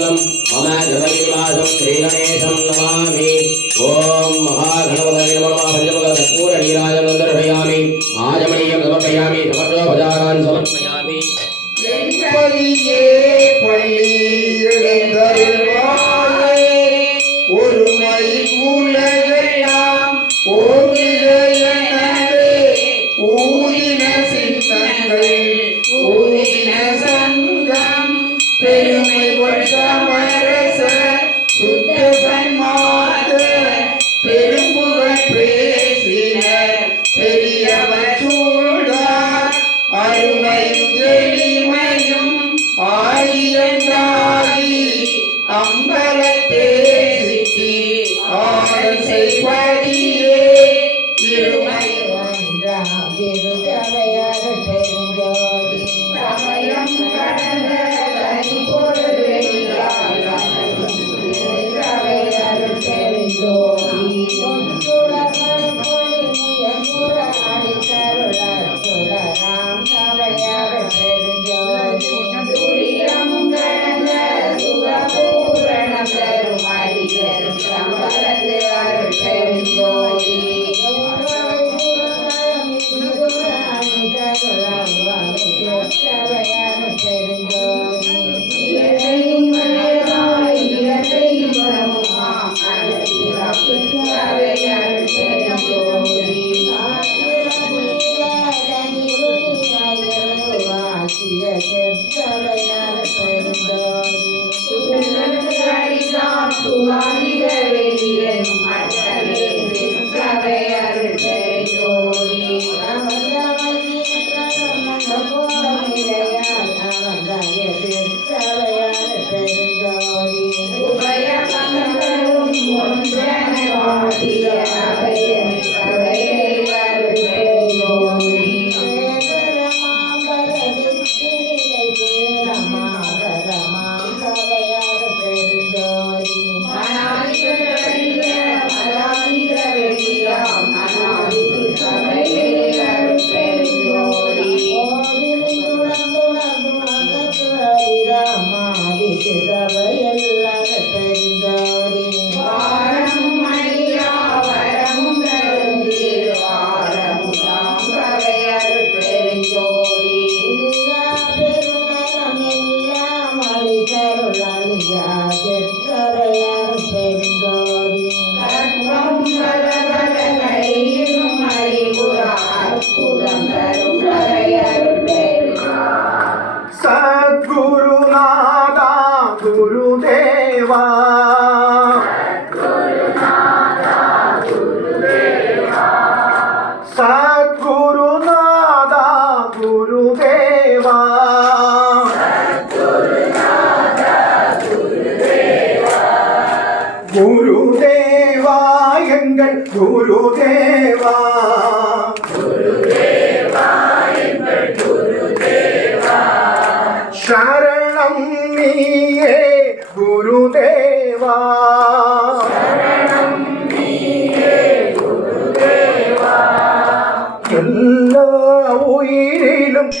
मम जगन्निवासं श्रीगणेशं नमामि ॐ महागणपतये नमः पञ्चमुखपूरणीराजं दर्शयामि आजमणीयं समर्पयामि समर्पयामि समर्पयामि Hari குருதேவா குருதேவா எங்கள் குருதேவா சரணம் நீயே குருதேவா எல்லா உயிரிலும்